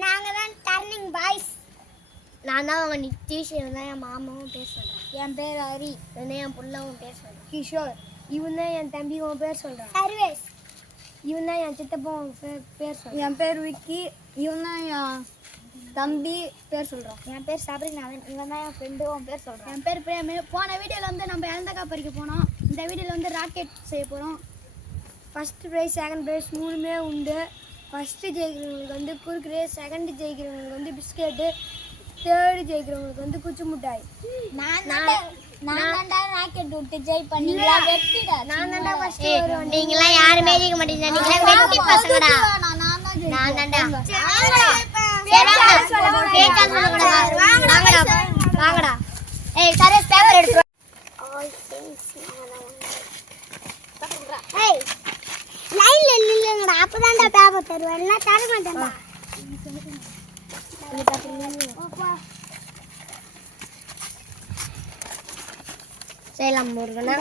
நாங்க தான் turning boys. நான் தான் அவங்க நித்தீஷ், இவன் தான் என் மாமாவும் பேர் சொல்கிறேன். என் பேர் ஹரி, இவன் என் புள்ளவும் பேர் சொல்கிறேன். கிஷோர், இவன் தான் என் தம்பியும் பேர் சொல்கிறான். சர்வேஷ், இவன் தான் என் சித்தப்பாவும் பேர் சொல்கிறான். என் பேர் விக்கி, இவன் தான் என் தம்பி பேர் சொல்கிறான். என் பேர் சபரிநாதன், இவன் தான் என் ஃப்ரெண்டும் பேர் சொல்கிறான். என் பேர் பிரேமு. போன வீடியோவில் வந்து நம்ம இழந்தக்காய் பறிக்க போனோம். இந்த வீடியோவில் வந்து ராக்கெட் செய்ய போகிறோம். ஃபஸ்ட்டு ப்ரைஸ், செகண்ட் ப்ரைஸ் மூணுமே உண்டு. ஃபஸ்ட்டு ஜெயிக்கிறவங்களுக்கு வந்து குறுக்குறே, செகண்டு ஜெயிக்கிறவங்களுக்கு வந்து பிஸ்கெட்டு, தேர்டு ஜெயிக்கிறவங்களுக்கு வந்து குச்சி மிட்டாய். நான் ராக்கெட் விட்டு ஜெய் பண்ணீங்களா? வெட்டிடா. நான் தான்டா ஃபர்ஸ்ட் வருவேன். நீங்கலாம் யாருமே ஜெயிக்க மாட்டீங்க. நீங்கலாம் வெட்டி பசங்கடா. நான் தான்டா. வாங்கடா. ஏய் சரஸ் பேப்பர் எடுத்து வா. ஏய் லைன்ல நில்லுங்கடா. அப்பதான்டா பேப்பர் தருவேன். இல்ல தர மாட்டேன்டா. செய்யலாம் முருகனா.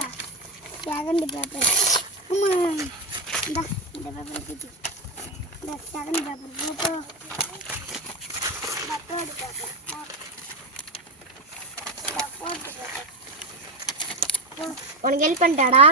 Second paper. அம்மா இந்த பேப்பர் கிட்டி. இந்த செகண்ட் பேப்பர் போட்டு தேர்ட் பேப்பர். உனக்கு ஹெல்ப் பண்ணிட்டாடா?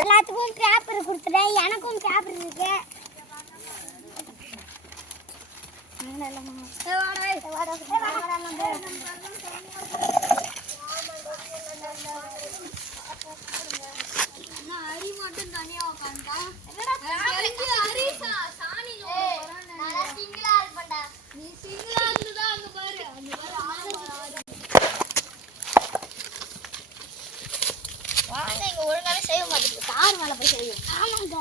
எல்லாத்துக்கும் பேப்பர் கொடுத்துட்டேன். எனக்கும் பேப்பர் இருக்கு. அரி மட்டும் தனியா உட்காந்தா நீ சிங்கிளா இருந்துதான் அங்க பாரு. வாங்க, இங்க ஒழுங்காவே செய்ய மாட்டேங்குது. கார் மேல போய் செய்யும். ஆமாங்க,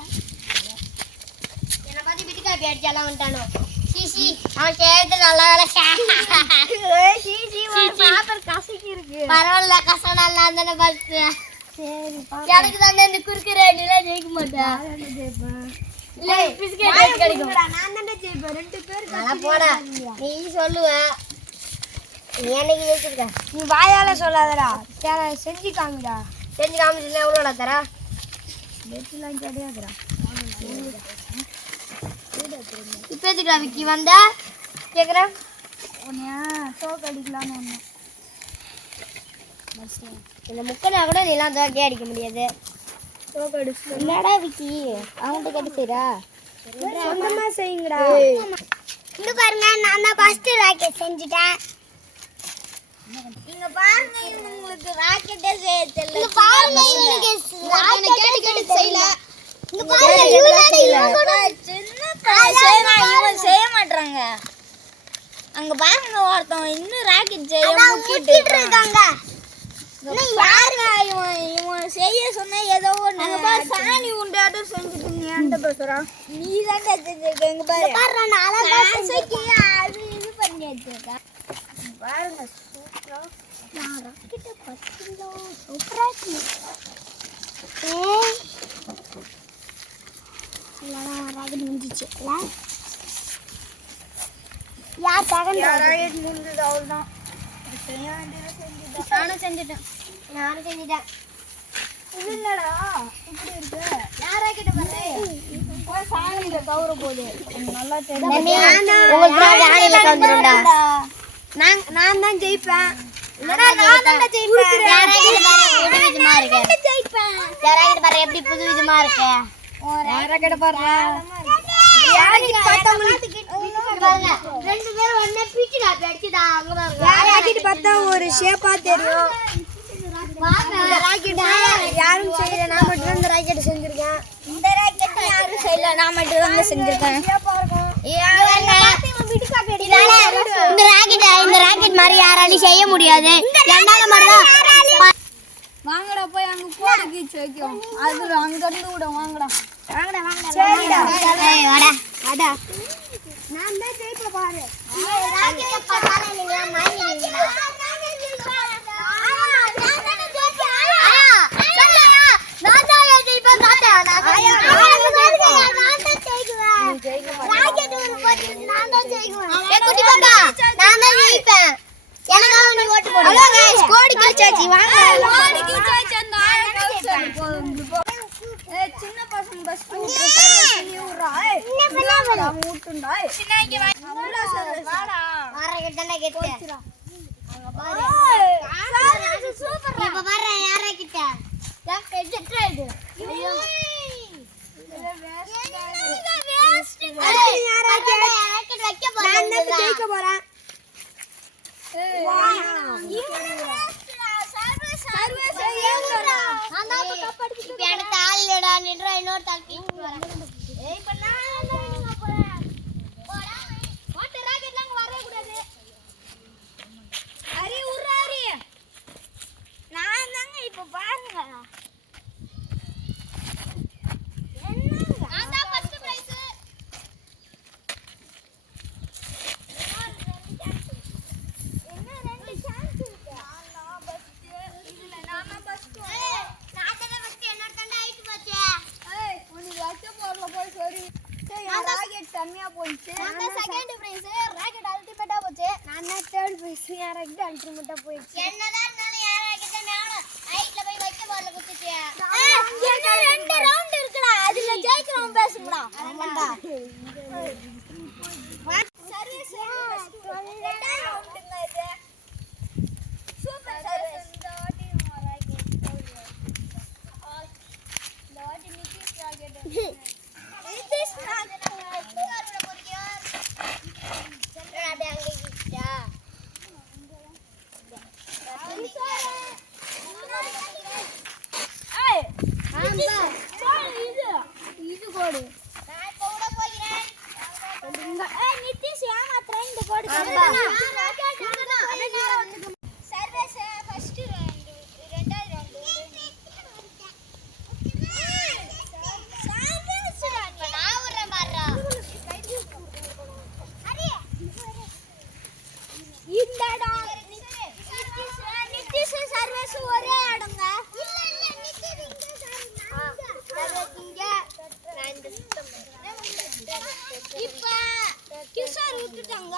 என்ன பார்த்து பிடி காப்பி அடிச்சாலாம் வந்துட்டானோ. சீசி அவன் சேர்த்து நல்ல வேலை. சீசி பேப்பர் கசக்கி இருக்கு. பரவாயில்ல, கசம் நல்லா தானே பார்த்து. சரி, எனக்கு தானே இந்த குறுக்குற நீலாம் ஜெயிக்க மாட்டேன். இல்ல பிஸ்கெட் கிடைக்கும். நான் தானே ஜெயிப்பேன். ரெண்டு பேர் நல்லா போடா. நீ சொல்லுவ, நீ என்னைக்கு ஜெயிச்சிருக்க? நீ வாயால சொல்லாதடா, செஞ்சு காமிடா. செஞ்சு காமிச்சுன்னா எவ்வளோடா தர? வெட்டிலாம் கிடையாதுடா. இப்போ எதுக்குடா விக்கி வந்த கேட்குறேன்? உன்னையா சோக்கு அடிக்கலான்னு ஒன்று. இந்த முக்கனா கூட நீலாம் தோக்கே அடிக்க முடியாது. சோக்கு அடிச்சு என்னடா விக்கி அவன்கிட்ட கேட்டு செய்யறா? சொந்தமாக செய்யுங்கடா. இங்க பாருங்க, நான் தான் ஃபர்ஸ்ட் ராக்கெட் செஞ்சுட்டேன். இங்க பாருங்க, உங்களுக்கு ராக்கெட்டே செய்ய தெரியல. இங்க பாருங்க, இவனுக்கு ராக்கெட் கேட்டு செய்யல. இங்க பாருங்க, இவன் செய்ய மாட்டாங்க. அங்க பாருங்க, ஒருத்தன் இன்னும் ராக்கெட் செய்ய முக்கிட்டு இருக்காங்க. பாருங்க, இவன் செய்ய சொன்ன ஏதோ ஒண்ணு பாரு. சாணி உண்டாட்டு செஞ்சுட்டு நீ என்கிட்ட பேசுறா? நீ தான் செஞ்சிருக்க. இங்க பாரு, நான் அழகா செஞ்சு அது இது பண்ணி வச்சிருக்கேன். பாருங்க, சூப்பரா நான் ராக்கெட்டை பத்திலோ சூப்பரா இருக்கு. ராக்கெட் முடிஞ்சிச்சுல. யார் செகண்ட் ராக்கெட் முடிஞ்சது? அவ்வளோதான். செய்ய வேண்டியதை செஞ்சுட்டேன். நானும் செஞ்சுட்டேன். இது என்னடா இப்படி இருக்கு? யார் ராக்கெட்டை பாரு. சாணியில கவுர போகுது. நல்லா தெரியும். நான் தான் ஜெயிப்பேன். எப்படி புது விதமா இருக்கு? ஒரு ஷேப்பா தெரியும். யாரும் செய்யல, நான் மட்டும் இந்த ராக்கெட் செஞ்சிருக்கேன். இந்த ராக்கெட் யாரும் செய்யல, நான் மட்டும் தான் செஞ்சிருக்கேன். இந்த ராக்கெட் மாதிரி யாராலையும் செய்ய முடியாது. வாங்கடா, போய் அங்க போட கீச்சு வைக்கும். அது அங்க இருந்து விட. வாங்கடா சரிடா. வாடா வாடா. நான் தான் ஜெயிப்ப பாரு. ராக்கெட் பத்தால நீங்க மாறிடுவீங்க. நான் தான் ஜெயிப்பேன். ராக்கெட் ஒரு கீச்சாச்சி வாங்க மாடி கீச்சாச்சி அந்த சின்ன பசங்க பஸ் ஊர்றா என்ன பண்ணாமடா மூட்டுண்டா சின்ன இங்க வாடா வாரகிட்டடா கேட்க அங்க பாரு சூப்பர் இப்ப பாரு யார கிட்ட யா எஜெக்ட் இது ஐயோ வேஸ்ட் யார கிட்ட வைக்க போறேன் நான் ஜெயிக்க போறேன் சர்வீஸ் ஏங்கடா நான் தான் கப் அடிச்சிட்டு இப்போ எனக்கு தாள் இல்லடா நின்றா இன்னொரு தாள் தூக்கிட்டு வரேன் ஏய் இப்ப நான் நீங்க போறேன் போடா வாட்டர் ராக்கெட்ல அங்க வரவே கூடாது அரி உர்றாரி நான் தாங்க இப்ப பாருங்க என்னங்க நான் தான் ஃபர்ஸ்ட் பிரைஸ் என்ன ரெண்டு சான்ஸ் இருக்கு நான் ஃபர்ஸ்ட் இல்ல நான் ஃபர்ஸ்ட் நான் தான் ஃபர்ஸ்ட் என்ன தண்டை ஆயிட்டு போச்சே ஏய் உனக்கு லட்ச போறல போய் சரி நான் ராக்கெட் கம்மியா போயிச்சு நான் தான் செகண்ட் பிரைஸ் ராக்கெட் அல்டிமேட்டா போச்சு நான் தான் தேர்ட் பிரைஸ் என் ராக்கெட் அல்டிமேட்டா போயிச்சு என்னடா இருந்தாலும் என் ராக்கெட் நான் ஹைட்ல போய் வைக்க போறல குத்திச்சு என்ன ரெண்டு ரவுண்ட் இருக்குடா அதுல ஜெயிக்கிறோம் பேசுங்கடா ஆமாடா சர்வீஸ் ரெண்டா ரவுண்டுங்க இது சூப்பர் சர்வீஸ் இந்த வாட்டி ராக்கெட் இந்த வாட்டி நிக்கிஸ் ராக்கெட் நிக்கிஸ் ராக்கெட் போறல போறியார் சென்றா அப்படியே அங்க கிட்டா ஏய் ஆம்பா இது கோடு நான் இப்ப கூட போகிறேன் ஏய் நித்திஷ் ஏமாத்றேன் இந்த கோடு ராக்கெட் அங்கதான் சர்வீஸ் ஃபர்ஸ்ட் ரவுண்ட் ரெண்டாவது ரவுண்ட் சர்வீஸ் நான் வர மாறா அரே இந்தடா நித்திஷ் சர்வீஸ் ஒரே ஆடுங்க இல்ல இல்ல நித்திஷ் இங்க சர்வீஸ் இங்க நான் இந்த சிஸ்டம் இப்ப கிஷோர் விட்டுட்டாங்க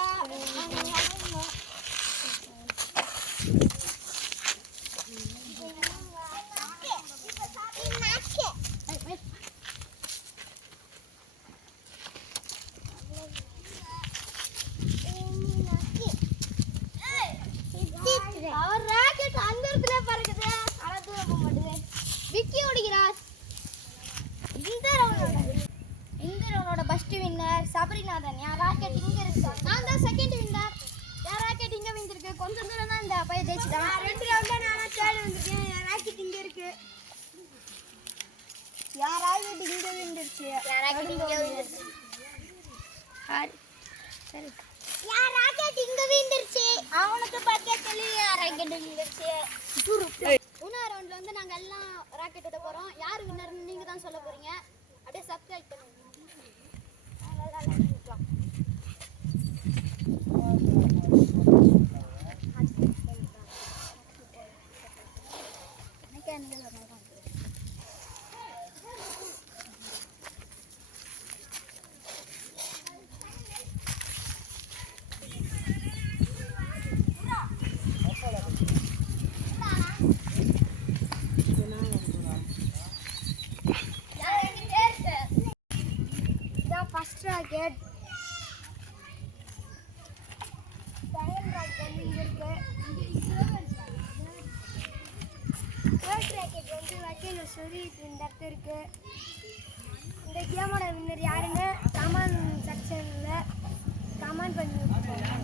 அவர் ராக்கெட் அந்த இடத்துல பறக்குது ஆனா தூர போக மாட்டேங்குது விக்கி ஓடுகிறார் இந்த ரவுண்டோட ஃபர்ஸ்ட் வின்னர் சபரிநாதன் என் ராக்கெட் இங்க இருக்கு நான் தான் செகண்ட் வின்னர் என் ராக்கெட் இங்க விந்திருக்கு கொஞ்சம் தூரம் தான் இந்த பையன் ஜெயிச்சிட்டான் ரெண்டு ரவுண்ட்ல நான் தேர்ட் வந்திருக்கேன் என் ராக்கெட் இங்க இருக்கு என் ராக்கெட் இங்க விந்துருச்சு என் ராக்கெட் இங்க விந்துருச்சு சரி யார் ராக்கெட் இங்க விழுந்துருச்சு அவனுக்கு பக்கத்துல யார் ராக்கெட் விழுந்துருச்சு இன்னொரு ரவுண்ட்ல வந்து நாங்க எல்லாம் ராக்கெட் விட போறோம் யார் வின்னர்னு நீங்க தான் சொல்ல போறீங்க அப்படியே சப்ஸ்கிரைப் பண்ணுங்க ஃபர்ஸ்ட் ராக்கெட் செகண்ட் ராக்கெட் இங்க இருக்கு தேர்ட் ராக்கெட் வந்து வைக்கல சொல்லி இந்த இடத்துல இருக்கு இந்த கேமோட வின்னர் யாருன்னு கமெண்ட் செக்ஷன்ல கமெண்ட் பண்ணி விட்டுருங்க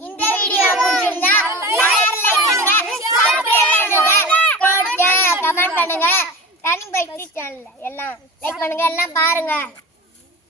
இந்த வீடியோ பிடிச்சிருந்தா லைக் பண்ணுங்க சப்ஸ்கிரைப் பண்ணுங்க கமெண்ட் பண்ணுங்க டர்னிங் பை சேனல்ல எல்லாம் லைக் பண்ணுங்க எல்லாம் பாருங்க